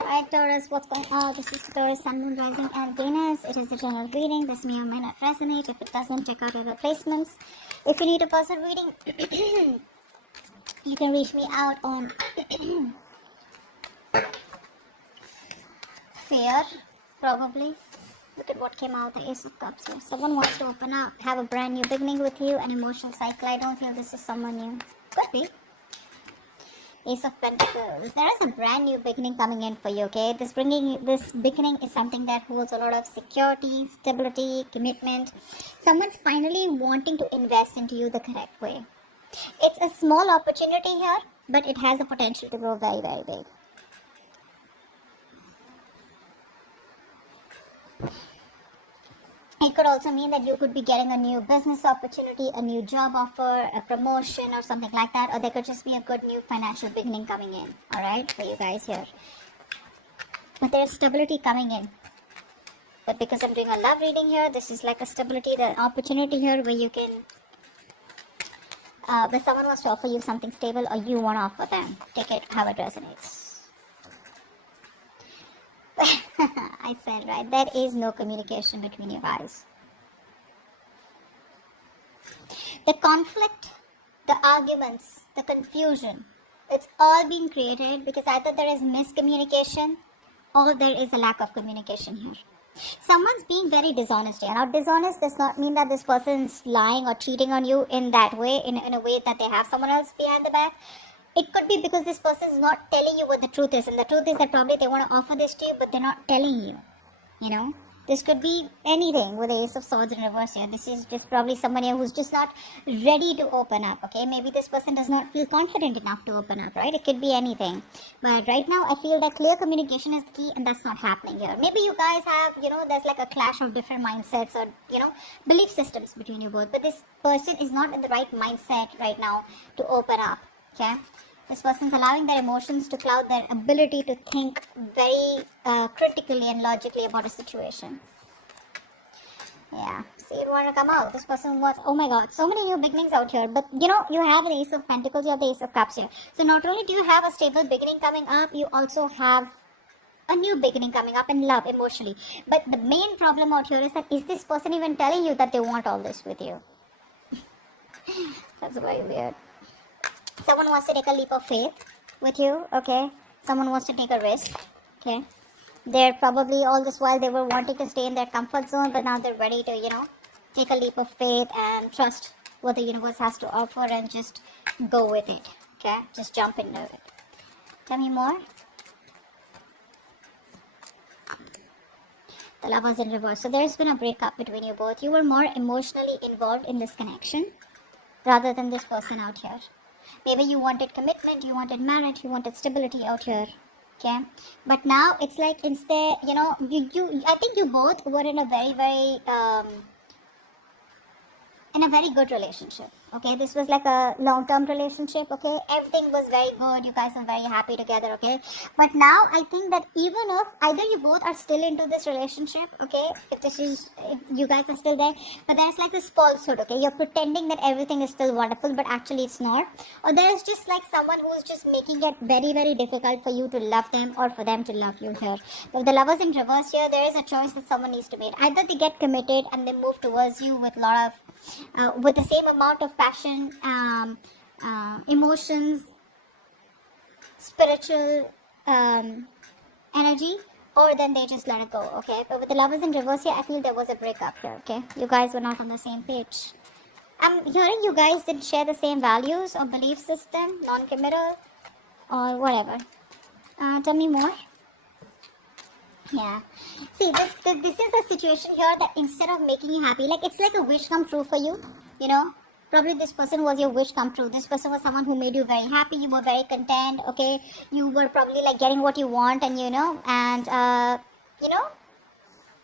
Alright, Taurus, what's going on? This is Taurus, Sun, Moon, Rising, and Venus. It is a general reading. This may or may not resonate. If it doesn't, check out other placements. If you need a personal reading, you can reach me out on fear, probably. Look at what came out, the Ace of Cups here. Someone wants to open up, have a brand new beginning with you, an emotional cycle. I don't feel this is someone new. Could be. Ace of Pentacles. There is a brand new beginning coming in for you, okay? This beginning is something that holds a lot of security, stability, commitment. Someone's finally wanting to invest into you the correct way. It's a small opportunity here, but it has the potential to grow very, very big. It could also mean that you could be getting a new business opportunity, a new job offer, a promotion or something like that. Or there could just be a good new financial beginning coming in. Alright, for you guys here. But there's stability coming in. But because I'm doing a love reading here, this is like a stability, the opportunity here where you can... where someone wants to offer you something stable or you want to offer them. Take it how it resonates. I said, right, there is no communication between you guys. The conflict, the arguments, the confusion, it's all being created because either there is miscommunication or there is a lack of communication here. Someone's being very dishonest here. Now, dishonest does not mean that this person's lying or cheating on you in that way, in a way that they have someone else behind the back. It could be because this person is not telling you what the truth is. And the truth is that probably they want to offer this to you, but they're not telling you. You know? This could be anything with the Ace of Swords in reverse here. This is just probably someone here who's just not ready to open up. Okay? Maybe this person does not feel confident enough to open up. Right? It could be anything. But right now, I feel that clear communication is the key. And that's not happening here. Maybe you guys have, there's like a clash of different mindsets or, belief systems between you both. But this person is not in the right mindset right now to open up. Okay, this person's allowing their emotions to cloud their ability to think very critically and logically about a situation. Yeah, see, you want to come out. This person was, oh my god, so many new beginnings out here. But you have the Ace of Pentacles, you have the Ace of Cups here. So not only do you have a stable beginning coming up, you also have a new beginning coming up in love, emotionally. But the main problem out here is that, is this person even telling you that they want all this with you? That's very weird. Someone wants to take a leap of faith with you, okay? Someone wants to take a risk, okay? They're probably, all this while, they were wanting to stay in their comfort zone, but now they're ready to, take a leap of faith and trust what the universe has to offer and just go with it, okay? Just jump into it. Tell me more. The Lovers in reverse. So there's been a breakup between you both. You were more emotionally involved in this connection rather than this person out here. Maybe you wanted commitment, you wanted marriage, you wanted stability out here, okay? But now it's like instead, I think you both were in a very, very good relationship, okay? This was like a long-term relationship, okay? Everything was very good, you guys are very happy together, okay? But now I think that even if either you both are still into this relationship, okay? If you guys are still there, but there's like this falsehood, okay? You're pretending that everything is still wonderful, but actually it's not. Or there's just like someone who's just making it very, very difficult for you to love them or for them to love you here. But the Lovers in reverse here, there is a choice that someone needs to make. Either they get committed and they move towards you with a lot of with the same amount of passion, emotions, spiritual energy, or then they just let it go, okay? But with the Lovers in reverse here, I feel there was a breakup here, okay? You guys were not on the same page. I'm hearing you guys didn't share the same values or belief system, non-committal, or whatever. Tell me more. Yeah. See, this is a situation here that instead of making you happy, like it's like a wish come true for you, Probably this person was your wish come true. This person was someone who made you very happy. You were very content, okay? You were probably like getting what you want and, it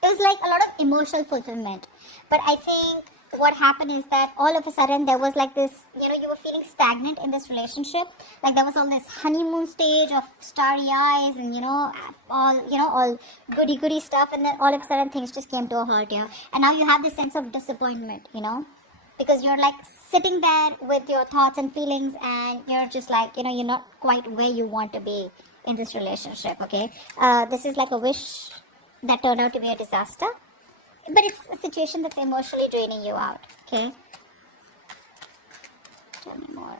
was like a lot of emotional fulfillment. But I think what happened is that all of a sudden there was like this, you were feeling stagnant in this relationship. Like there was all this honeymoon stage of starry eyes and, all goody stuff. And then all of a sudden things just came to a halt here. And now you have this sense of disappointment, because you're like sitting there with your thoughts and feelings and you're just like, you're not quite where you want to be in this relationship, okay? This is like a wish that turned out to be a disaster, but it's a situation that's emotionally draining you out, okay? Tell me more.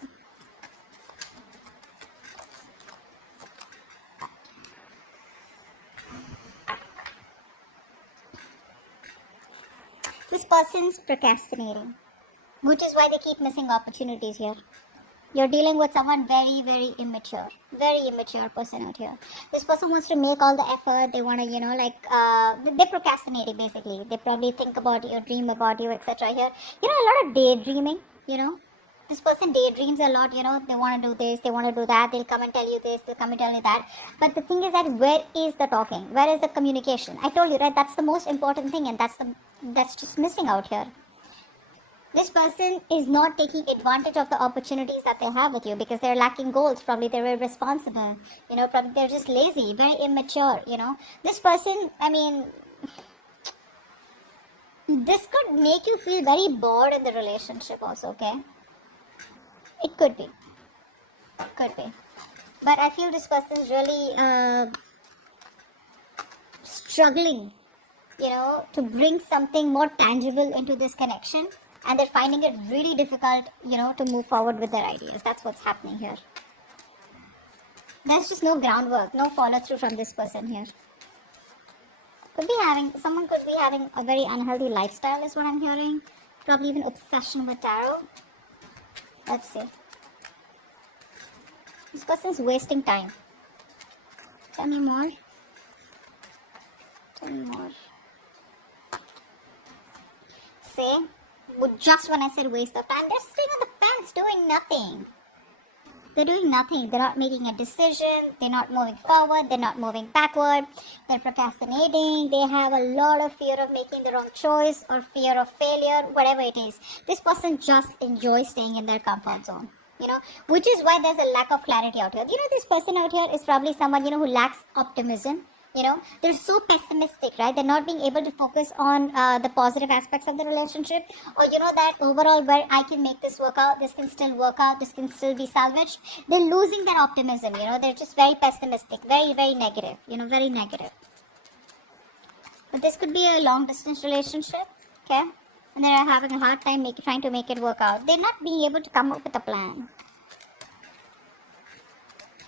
This person's procrastinating, which is why they keep missing opportunities here. You're dealing with someone very immature person out here. This person wants to make all the effort. They want to, they're procrastinating basically. They probably think about you, dream about you, etc. Here, a lot of daydreaming. This person daydreams a lot. They want to do this, they want to do that. They'll come and tell you this, they'll come and tell you that. But the thing is that where is the talking? Where is the communication? I told you, right? That's the most important thing, and that's just missing out here. This person is not taking advantage of the opportunities that they have with you because they're lacking goals. Probably they're irresponsible. Probably they're just lazy, very immature. This person, this could make you feel very bored in the relationship also, okay? It could be. But I feel this person is really struggling, to bring something more tangible into this connection. And they're finding it really difficult, to move forward with their ideas. That's what's happening here. There's just no groundwork, no follow through from this person here. Someone could be having a very unhealthy lifestyle is what I'm hearing. Probably even obsession with tarot. Let's see. This person's wasting time. Tell me more. See? Just when I said waste of time, they're sitting on the fence doing nothing. They're doing nothing. They're not making a decision. They're not moving forward. They're not moving backward. They're procrastinating. They have a lot of fear of making the wrong choice or fear of failure, whatever it is. This person just enjoys staying in their comfort zone. Which is why there's a lack of clarity out here. This person out here is probably someone, who lacks optimism. They're so pessimistic, right? They're not being able to focus on the positive aspects of the relationship, or that overall where I can make this work out, this can still work out, this can still be salvaged. They're losing their optimism. They're just very pessimistic, very negative, very negative. But this could be a long distance relationship, okay? And they're having a hard time trying to make it work out. They're not being able to come up with a plan,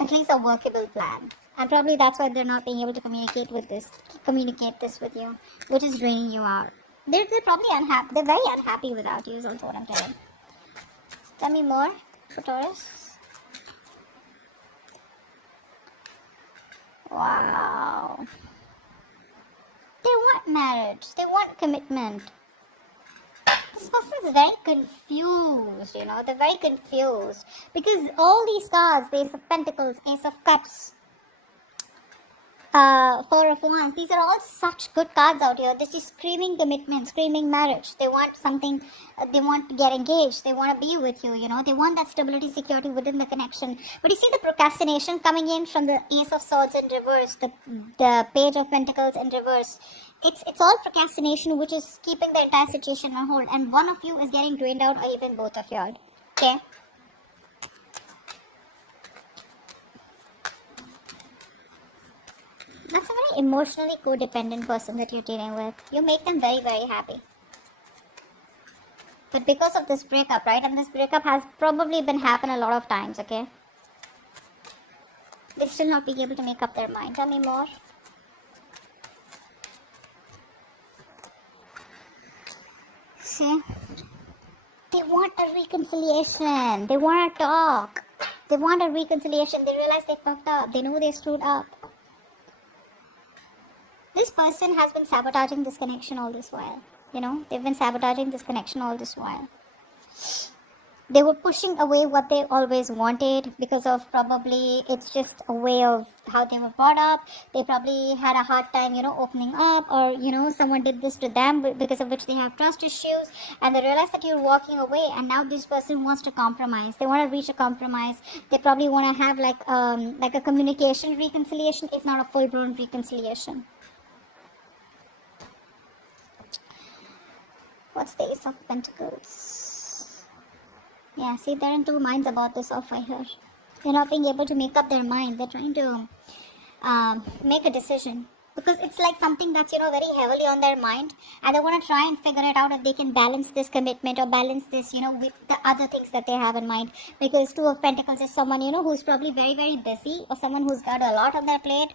at least a workable plan. And probably that's why they're not being able to communicate this with you, which is draining you out. They're probably unhappy. They're very unhappy without you is also what I'm telling. Tell me more for Taurus. Wow. They want marriage. They want commitment. This person is very confused, They're very confused. Because all these cards, the Ace of Pentacles, Ace of Cups, Four of Wands, these are all such good cards out here. This is screaming commitment, screaming marriage. They want something, they want to get engaged, they want to be with you, They want that stability, security within the connection. But you see the procrastination coming in from the Ace of Swords in reverse, the Page of Pentacles in reverse. It's all procrastination, which is keeping the entire situation on hold. And one of you is getting drained out, or even both of y'all. Okay? That's a very emotionally codependent person that you're dealing with. You make them very happy. But because of this breakup, right? And this breakup has probably been happened a lot of times, okay? They're still not being able to make up their mind. Tell me more. See? They want a reconciliation. They want to talk. They want a reconciliation. They realize they fucked up. They know they screwed up. This person has been sabotaging this connection all this while. They've been sabotaging this connection all this while. They were pushing away what they always wanted because of probably it's just a way of how they were brought up. They probably had a hard time, opening up, or, someone did this to them because of which they have trust issues, and they realize that you're walking away, and now this person wants to compromise. They want to reach a compromise. They probably want to have like a communication reconciliation, if not a full-blown reconciliation. What's the Ace of Pentacles? Yeah, see, they're in two minds about this offer here. They're not being able to make up their mind. They're trying to make a decision, because it's like something that's, very heavily on their mind, and they want to try and figure it out if they can balance this commitment or balance this, with the other things that they have in mind. Because Two of Pentacles is someone, who's probably very, very busy, or someone who's got a lot on their plate,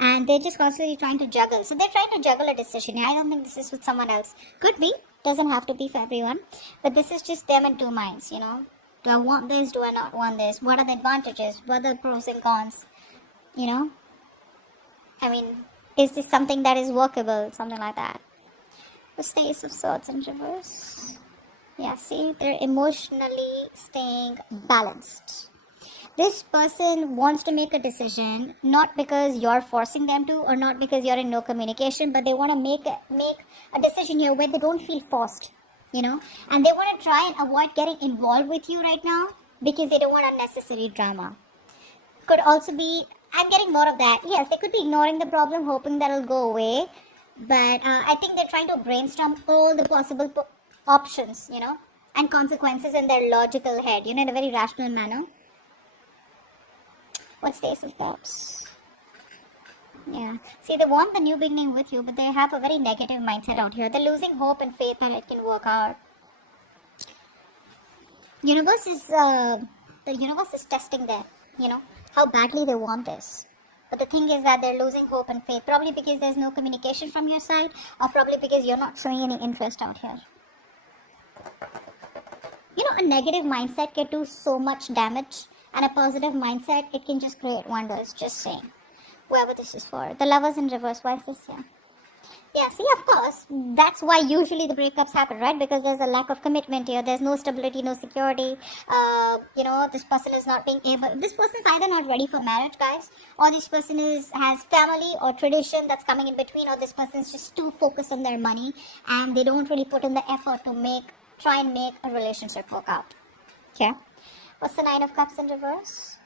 and they're just constantly trying to juggle. So they're trying to juggle a decision. I don't think this is with someone else. Could be, doesn't have to be for everyone, but this is just them in two minds. Do I want this? Do I not want this? What are the advantages? What are the pros and cons? I mean, is this something that is workable? Something like that. What's the Ace of Swords in reverse? Yeah, see, they're emotionally staying balanced. This person wants to make a decision, not because you're forcing them to, or not because you're in no communication, but they want to make a decision here where they don't feel forced, and they want to try and avoid getting involved with you right now because they don't want unnecessary drama. Could also be, I'm getting more of that. Yes, they could be ignoring the problem, hoping that it'll go away, but I think they're trying to brainstorm all the possible options, and consequences in their logical head, in a very rational manner. What's the Ace of Cups? Yeah. See, they want the new beginning with you, but they have a very negative mindset out here. They're losing hope and faith that it can work out. The universe is testing them, how badly they want this. But the thing is that they're losing hope and faith, probably because there's no communication from your side, or probably because you're not showing any interest out here. A negative mindset can do so much damage, and a positive mindset, it can just create wonders. Just saying. Whoever this is for. The Lovers in reverse. Why is this here? Yeah, see, of course. That's why usually the breakups happen, right? Because there's a lack of commitment here. There's no stability, no security. This person is not being able... This person is either not ready for marriage, guys, or this person has family or tradition that's coming in between, or this person is just too focused on their money, and they don't really put in the effort to try and make a relationship work out. Okay? What's the Nine of Cups in reverse?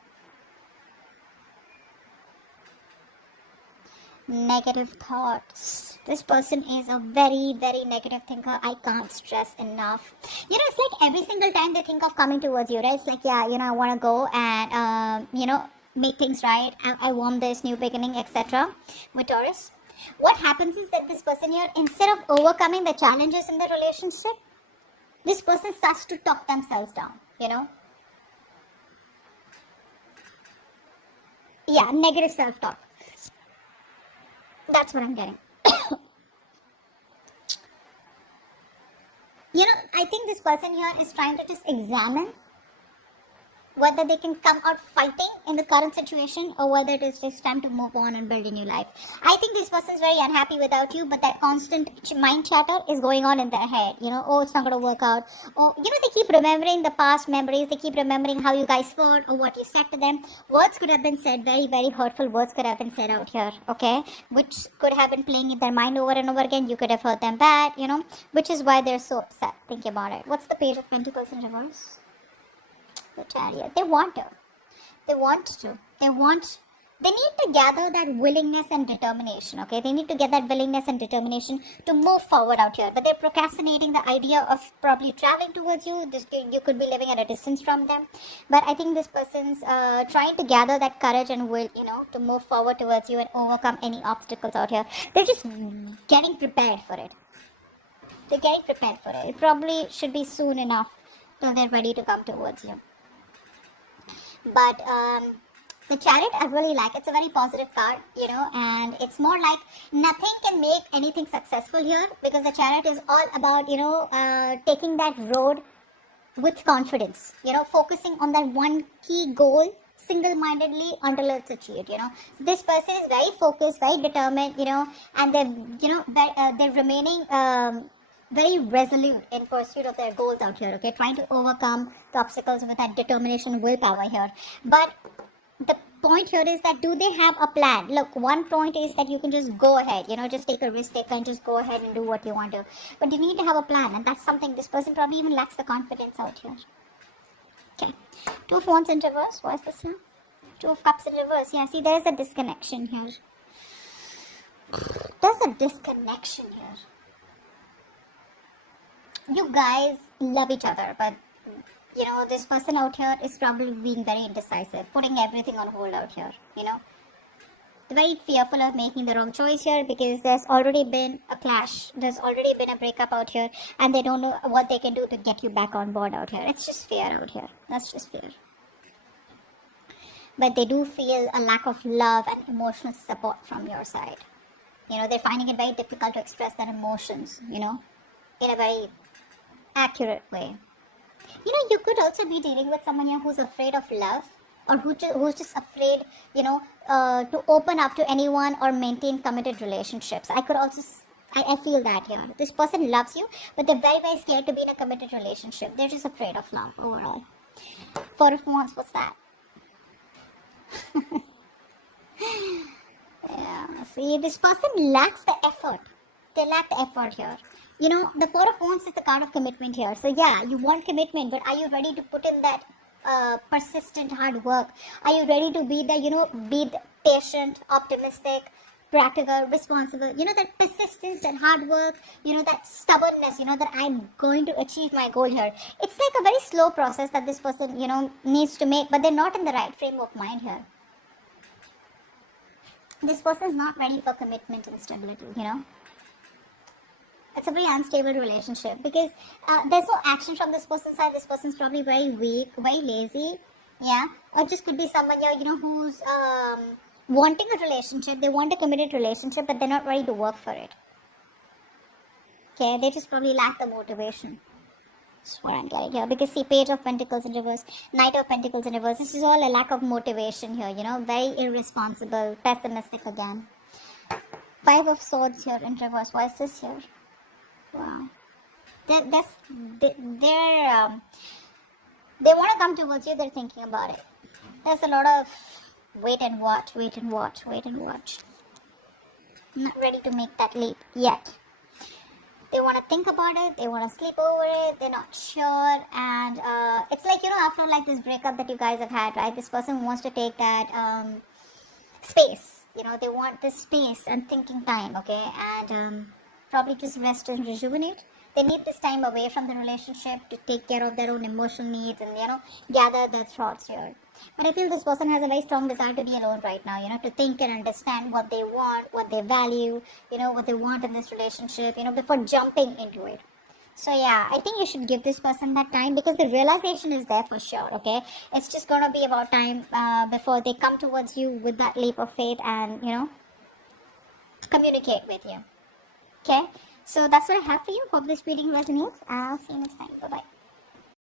Negative thoughts. This person is a very, very negative thinker. I can't stress enough. It's like every single time they think of coming towards you, right? It's like, yeah, I want to go and, make things right. I want this new beginning, etc. With Taurus. What happens is that this person here, instead of overcoming the challenges in the relationship, this person starts to talk themselves down, Yeah, negative self-talk. That's what I'm getting. I think this person here is trying to just examine whether they can come out fighting in the current situation, or whether it is just time to move on and build a new life. I think this person is very unhappy without you, but that constant mind chatter is going on in their head. Oh, it's not going to work out. Or, they keep remembering the past memories. They keep remembering how you guys fought or what you said to them. Words could have been said, very, very hurtful words could have been said out here, okay? Which could have been playing in their mind over and over again. You could have hurt them bad, which is why they're so upset. Think about it. What's the Page of Pentacles in reverse? The Chariot. They want to. They need to gather that willingness and determination, okay? They need to get that willingness and determination to move forward out here. But they're procrastinating the idea of probably traveling towards you. You could be living at a distance from them. But I think this person's trying to gather that courage and will, to move forward towards you and overcome any obstacles out here. They're just getting prepared for it. It probably should be soon enough till they're ready to come towards you. But the Chariot, I really like. It's a very positive card, and it's more like nothing can make anything successful here, because the Chariot is all about, taking that road with confidence, focusing on that one key goal single-mindedly until it's achieved, This person is very focused, very determined, and they're remaining very resolute in pursuit of their goals out here, okay? Trying to overcome the obstacles with that determination and willpower here. But the point here is that, do they have a plan? Look, one point is that you can just go ahead, just take a risk taker and just go ahead and do what you want to. But you need to have a plan, and that's something this person probably even lacks the confidence out here. Okay. Two of Wands in reverse. What is this now? Two of Cups in reverse. Yeah, see, there is a disconnection here. There's a disconnection here. You guys love each other, but This person out here is probably being very indecisive, putting everything on hold out here. They're very fearful of making the wrong choice here because there's already been a clash, there's already been a breakup out here, and they don't know what they can do to get you back on board out here. It's just fear out here. That's just fear. But they do feel a lack of love and emotional support from your side. They're finding it very difficult to express their emotions, in a very accurate way. You could also be dealing with someone here who's afraid of love, or who's just afraid, to open up to anyone or maintain committed relationships. I feel that here. This person loves you, but they're very, very scared to be in a committed relationship. They're just afraid of love overall. Four of Wands, what's that? Yeah, see, this person lacks the effort. They lack the effort here. The Four of Wands is the card of commitment here. So yeah, you want commitment, but are you ready to put in that persistent hard work? Are you ready to be the patient, optimistic, practical, responsible? That persistence, that hard work, that stubbornness, that I'm going to achieve my goal here. It's like a very slow process that this person, needs to make, but they're not in the right frame of mind here. This person is not ready for commitment and stability, It's a very unstable relationship because there's no action from this person's side. This person's probably very weak, very lazy, yeah. Or just could be someone here, who's wanting a relationship. They want a committed relationship, but they're not ready to work for it. Okay, they just probably lack the motivation. That's what I'm getting here. Because see, Page of Pentacles in reverse, Knight of Pentacles in reverse. This is all a lack of motivation here, very irresponsible, pessimistic again. Five of Swords here in reverse. Why is this here? Wow. They want to come towards you. They're thinking about it. There's a lot of wait and watch. Not ready to make that leap yet. They want to think about it. They want to sleep over it. They're not sure. And it's like, after like this breakup that you guys have had, right? This person wants to take that space. They want this space and thinking time, okay? And probably just rest and rejuvenate. They need this time away from the relationship to take care of their own emotional needs and, gather their thoughts here. But I feel this person has a very strong desire to be alone right now, to think and understand what they want, what they value, what they want in this relationship, before jumping into it. So yeah, I think you should give this person that time because the realization is there for sure, okay? It's just going to be about time before they come towards you with that leap of faith and, communicate with you. Okay, so that's what I have for you. Hope this reading resonates. I'll see you next time. Bye-bye.